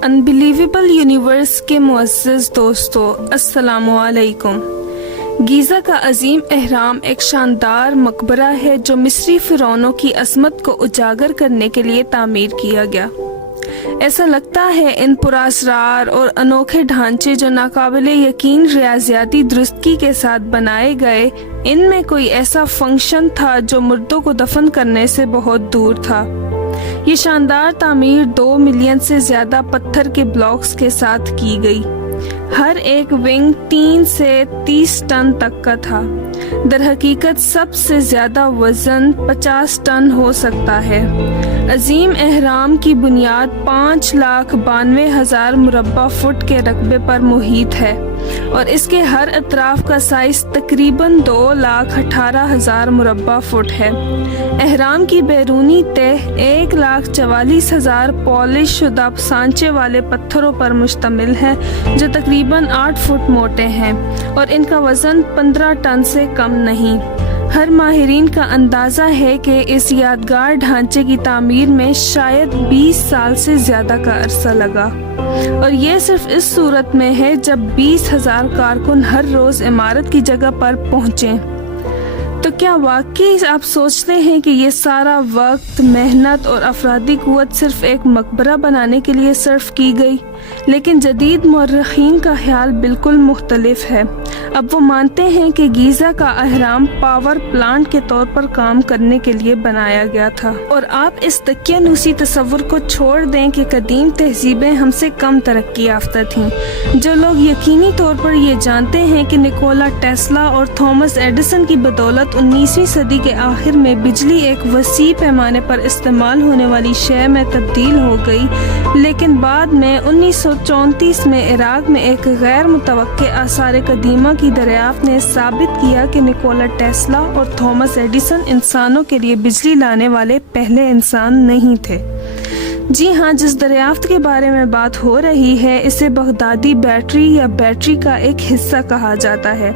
Unbelievable universe के मुअज़्ज़ज़ दोस्तों, अस्सलामु अलैकुम। गीज़ा का अजीम एहराम एक शानदार मकबरा है जो मिस्री फ़िरौनों की अज़मत को उजागर करने के लिए तामीर किया गया। ऐसा लगता है इन पुरअसरार और अनोखे ढांचे जो नाकाबिले यकीन रियाज़ियाती दुरुस्तगी के साथ बनाए गए, इनमें कोई ऐसा फंक्शन था जो मुर्दों को दफन करने से बहुत दूर था। ये शानदार तामीर 2 मिलियन से ज़्यादा पत्थर के ब्लॉक्स के साथ की गई। हर एक विंग 3 से 30 टन तक का था। दरहकीकत सबसे ज़्यादा वज़न 50 टन हो सकता है। अजीम एहराम की बुनियाद 5,92,000 मुरब्बा फुट के रकबे पर मुहित है और इसके हर अतराफ का साइज तकरीबन 2,18,000 मुरब्बा फुट है। एहराम की बैरूनी तह 1,44,000 पॉलिश शुदा सांचे वाले पत्थरों पर मुश्तमिल है जो तकरीबन 8 फुट मोटे हैं और इनका वज़न 15 टन से कम नहीं। हर माहिरीन का अंदाज़ा है कि इस यादगार ढांचे की तामीर में शायद 20 साल से ज़्यादा का अरसा लगा और ये सिर्फ इस सूरत में है जब 20,000 कारकुन हर रोज़ इमारत की जगह पर पहुँचें। तो क्या वाकई आप सोचते हैं कि ये सारा वक्त, मेहनत और अफरादी क़ुव्वत सिर्फ एक मकबरा बनाने के लिए सर्फ की गई? लेकिन जदीद मुर्रखीन का ख्याल बिल्कुल मुख्तलिफ है। अब वो मानते हैं कि गीज़ा का अहराम पावर प्लांट के तौर पर काम करने के लिए बनाया गया था। और आप इस दकियानूसी तस्वुर को छोड़ दें कि कदीम तहजीबें हमसे कम तरक्की याफ्ता थीं। जो लोग यकीनी तौर पर ये जानते हैं कि निकोला टेस्ला और थॉमस एडिसन की बदौलत 19वीं सदी के आखिर में बिजली एक वसी पैमाने पर इस्तेमाल होने वाली शय में तब्दील हो गई, लेकिन बाद में 1934 में इराक में एक गैर मुतवक्के आसार कदीमा की दरियाफ्त ने साबित किया कि निकोला टेस्ला और थॉमस एडिसन इंसानों के लिए बिजली लाने वाले पहले इंसान नहीं थे। जी हाँ, जिस दरियाफ्त के बारे में बात हो रही है इसे बगदादी बैटरी या बैटरी का एक हिस्सा कहा जाता है।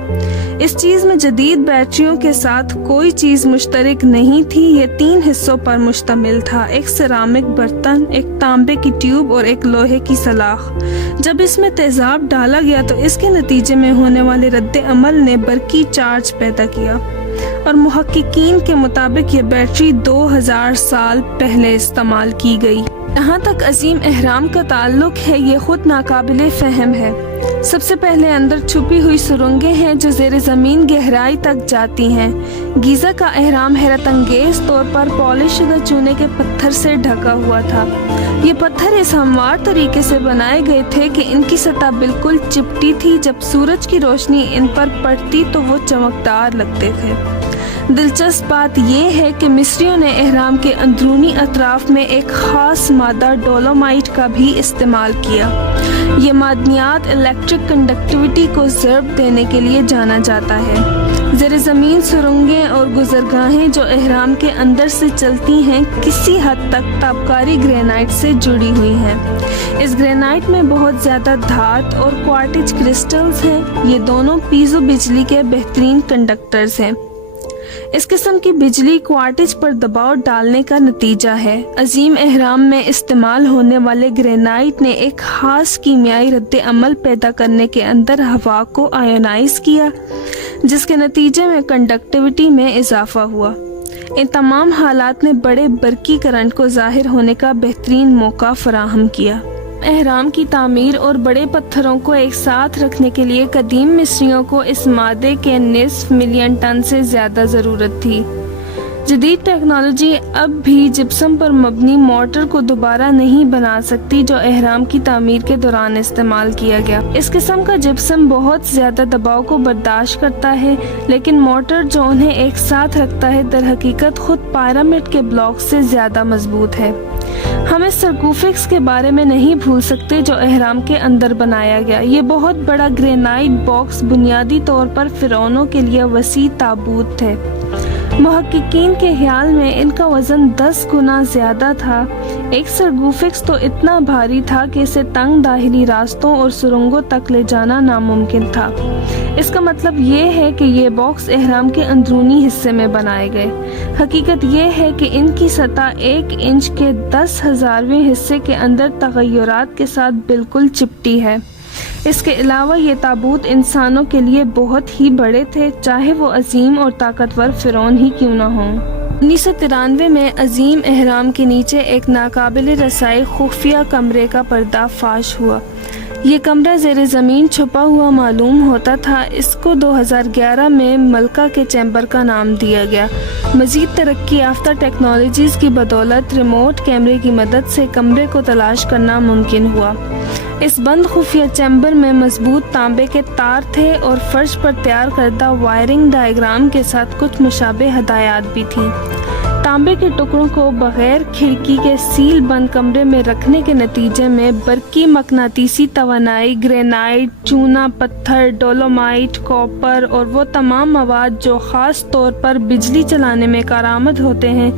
इस चीज़ में जदीद बैटरियों के साथ कोई चीज़ मुश्तरक नहीं थी। ये 3 हिस्सों पर मुश्तमिल था, एक सिरामिक बर्तन, एक तांबे की ट्यूब और एक लोहे की सलाख। जब इसमें तेज़ाब डाला गया तो इसके नतीजे में होने वाले रद्द अमल ने बरकी चार्ज पैदा किया और मुहक्किकीन के मुताबिक ये बैटरी 2000 साल पहले इस्तेमाल की गई। जहाँ तक अजीम एहराम का ताल्लुक है ये खुद नाकाबिले फ़हम है। सबसे पहले अंदर छुपी हुई सुरंगें हैं जो ज़ेर ज़मीन गहराई तक जाती हैं। गीज़ा का एहराम हैरत अंगेज़ तौर पर पॉलिश शुदा चूने के पत्थर से ढका हुआ था। ये पत्थर इस हमवार तरीके से बनाए गए थे कि इनकी सतह बिल्कुल चिपटी थी। जब सूरज की रोशनी इन पर पड़ती तो वो चमकदार लगते थे। दिलचस्प बात यह है कि मिस्रियों ने एहराम के अंदरूनी अतराफ में एक ख़ास मादा डोलोमाइट का भी इस्तेमाल किया। ये मादनियात इलेक्ट्रिक कंडक्टिविटी को ज़र्ब देने के लिए जाना जाता है। ज़ेर ज़मीन सुरंगें और गुज़रगाहें जो एहराम के अंदर से चलती हैं किसी हद तक ताबकारी ग्रेनाइट से जुड़ी हुई हैं। इस ग्रेनाइट में बहुत ज़्यादा धात और क्वार्टिज क्रिस्टल्स हैं। ये दोनों पीजो बिजली के बेहतरीन कंडक्टर्स हैं। इस किस्म की बिजली क्वार्टिज पर दबाव डालने का नतीजा है। अजीम एहराम में इस्तेमाल होने वाले ग्रेनाइट ने एक खास कीमियाई रद्द अमल पैदा करने के अंदर हवा को आयोनाइज किया, जिसके नतीजे में कंडक्टिविटी में इजाफा हुआ। इन तमाम हालात ने बड़े बरकी करंट को ज़ाहिर होने का बेहतरीन मौका फराहम किया। एहराम की तामीर और बड़े पत्थरों को एक साथ रखने के लिए कदीम मिस्रियों को इस मादे के निस्फ मिलियन टन से ज़्यादा ज़रूरत थी। जदीद टेक्नोलॉजी अब भी जिप्सम पर मबनी मोटर को दोबारा नहीं बना सकती जो एहराम की तामीर के दौरान इस्तेमाल किया गया। इस किस्म का जिप्सम बहुत ज़्यादा दबाव को बर्दाश्त करता है, लेकिन मोटर जो उन्हें एक साथ रखता है दर हकीकत खुद पिरामिड के ब्लॉक से ज़्यादा मजबूत है। हम इस सर्कोफेक्स के बारे में नहीं भूल सकते जो एहराम के अंदर बनाया गया। ये बहुत बड़ा ग्रेनाइट बॉक्स बुनियादी तौर पर फ़िरौनों के लिए वसी ताबूत थे। محققین کے خیال میں ان کا وزن 10 گنا زیادہ تھا۔ ایک سرگوفکس تو اتنا بھاری تھا کہ اسے تنگ داخلی راستوں اور سرنگوں تک لے جانا ناممکن تھا۔ اس کا مطلب یہ ہے کہ یہ باکس احرام کے اندرونی حصے میں بنائے گئے۔ حقیقت یہ ہے کہ ان کی سطح 1 انچ کے 10,000ویں حصے کے اندر تغیرات کے ساتھ بالکل چپٹی ہے۔ اس کے علاوہ یہ تابوت انسانوں کے لیے بہت ہی بڑے تھے، چاہے وہ عظیم اور طاقتور فرعون ہی کیوں نہ ہوں۔ 1993 میں عظیم اہرام کے نیچے ایک ناقابل رسائی خفیہ کمرے کا پردہ فاش ہوا۔ یہ کمرہ زیر زمین چھپا ہوا معلوم ہوتا تھا۔ اس کو 2011 میں ملکہ کے چیمبر کا نام دیا گیا۔ مزید ترقی یافتہ ٹیکنالوجیز کی بدولت ریموٹ کیمرے کی مدد سے کمرے کو تلاش کرنا ممکن ہوا۔ اس بند خفیہ چیمبر میں مضبوط تانبے کے تار تھے اور فرش پر تیار کردہ وائرنگ ڈائیگرام کے ساتھ کچھ مشابہ ہدایات بھی تھیں۔ تانبے کے ٹکڑوں کو بغیر کھڑکی کے سیل بند کمرے میں رکھنے کے نتیجے میں برقی مقناطیسی توانائی، گرینائٹ، چونا پتھر، ڈولومائٹ، کاپر اور وہ تمام مواد جو خاص طور پر بجلی چلانے میں کارآمد ہوتے ہیں،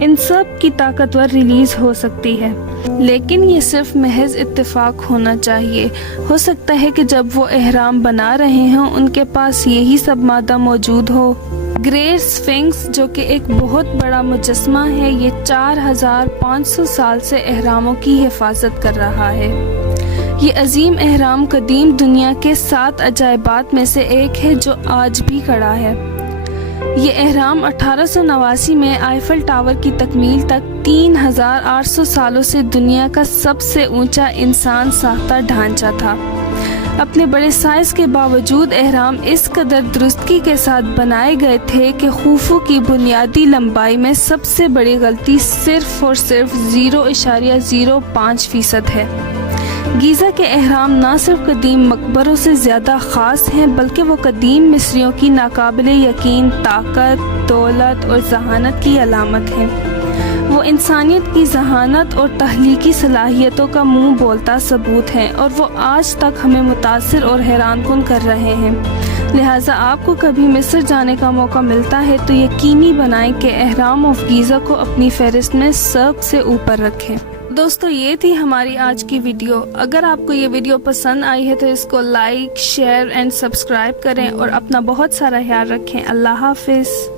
ان سب کی طاقتور ریلیز ہو سکتی ہے۔ لیکن یہ صرف محض اتفاق ہونا چاہیے۔ ہو سکتا ہے کہ جب وہ احرام بنا رہے ہوں ان کے پاس یہی سب مادہ موجود ہو۔ گریٹ اسفنکس، جو کہ ایک بہت بڑا مجسمہ ہے، یہ 4500 سال سے اہراموں کی حفاظت کر رہا ہے۔ یہ عظیم اہرام قدیم دنیا کے 7 عجائبات میں سے ایک ہے جو آج بھی کھڑا ہے۔ یہ اہرام 1889 میں آئیفل ٹاور کی تکمیل تک 3800 سالوں سے دنیا کا سب سے اونچا انسان ساختہ ڈھانچہ تھا۔ اپنے بڑے سائز کے باوجود اہرام اس قدر درستگی کے ساتھ بنائے گئے تھے کہ خوفو کی بنیادی لمبائی میں سب سے بڑی غلطی صرف اور صرف 0.05% ہے۔ گیزا کے اہرام نہ صرف قدیم مقبروں سے زیادہ خاص ہیں بلکہ وہ قدیم مصریوں کی ناقابل یقین طاقت، دولت اور ذہانت کی علامت ہیں۔ وہ انسانیت کی ذہانت اور تخلیقی صلاحیتوں کا منہ بولتا ثبوت ہیں اور وہ آج تک ہمیں متاثر اور حیران کن کر رہے ہیں۔ لہٰذا آپ کو کبھی مصر جانے کا موقع ملتا ہے تو یقینی بنائیں کہ اہرام آف گیزا کو اپنی فہرست میں سب سے اوپر رکھیں۔ دوستو، یہ تھی ہماری آج کی ویڈیو۔ اگر آپ کو یہ ویڈیو پسند آئی ہے تو اس کو لائک، شیئر اینڈ سبسکرائب کریں اور اپنا بہت سارا خیال رکھیں۔ اللہ حافظ۔